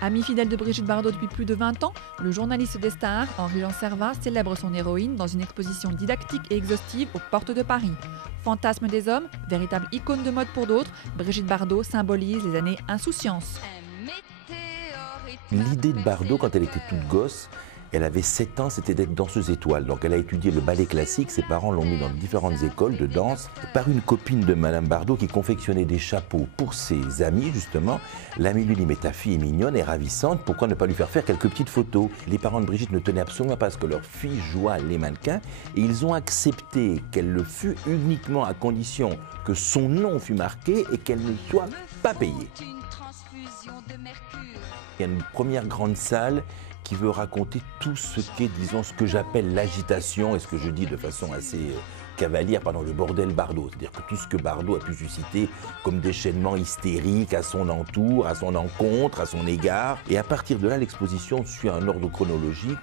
Ami fidèle de Brigitte Bardot depuis plus de 20 ans, le journaliste des stars, Henri-Jean Servat, célèbre son héroïne dans une exposition didactique et exhaustive aux portes de Paris. Fantasme des hommes, véritable icône de mode pour d'autres, Brigitte Bardot symbolise les années insouciance. L'idée de Bardot, quand elle était toute gosse, elle avait 7 ans, c'était d'être danseuse étoile. Donc elle a étudié le ballet classique, ses parents l'ont mis dans différentes écoles de danse. Par une copine de Madame Bardot qui confectionnait des chapeaux pour ses amis, justement, l'ami lui dit « Mais ta fille est mignonne et ravissante, pourquoi ne pas lui faire faire quelques petites photos ?» Les parents de Brigitte ne tenaient absolument pas à ce que leur fille jouât les mannequins et ils ont accepté qu'elle le fût uniquement à condition que son nom fût marqué et qu'elle ne soit pas payée. Il y a une première grande salle qui veut raconter tout ce qu'est, disons, ce que j'appelle l'agitation et ce que je dis de façon assez cavalière, pardon, le bordel Bardot. C'est-à-dire que tout ce que Bardot a pu susciter comme déchaînement hystérique à son entour, à son encontre, à son égard. Et à partir de là, l'exposition suit un ordre chronologique.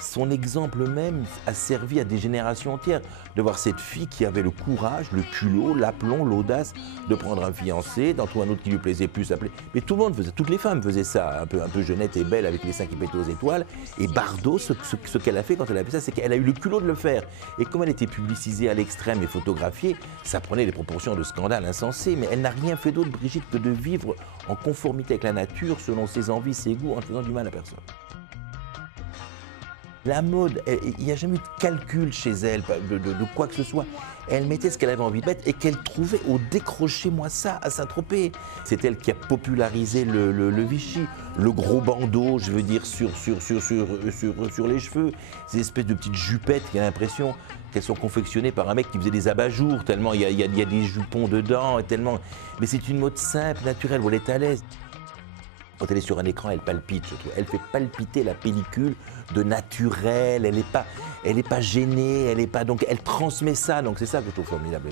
Son exemple même a servi à des générations entières de voir cette fille qui avait le courage, le culot, l'aplomb, l'audace de prendre un fiancé, d'en trouver un autre qui lui plaisait plus. Mais tout le monde faisait, toutes les femmes faisaient ça, un peu jeunette et belle avec les seins qui pétaient aux étoiles. Et Bardot, ce qu'elle a fait quand elle a fait ça, c'est qu'elle a eu le culot de le faire. Et comme elle était publicisée à l'extrême et photographiée, ça prenait des proportions de scandale insensées. Mais elle n'a rien fait d'autre, Brigitte, que de vivre en conformité avec la nature, selon ses envies, ses goûts, en ne faisant du mal à personne. La mode, il n'y a jamais eu de calcul chez elle, de quoi que ce soit. Elle mettait ce qu'elle avait envie de mettre et qu'elle trouvait au décrochez-moi ça à Saint-Tropez. C'est elle qui a popularisé le Vichy, le gros bandeau, je veux dire, sur les cheveux. Ces espèces de petites jupettes qui a l'impression qu'elles sont confectionnées par un mec qui faisait des abat-jours, tellement il y a des jupons dedans, et tellement... Mais c'est une mode simple, naturelle, où elle est à l'aise. Quand elle est sur un écran, elle palpite, je trouve. Elle fait palpiter la pellicule de naturel, elle n'est pas gênée, donc elle transmet ça, donc c'est ça que je trouve formidable.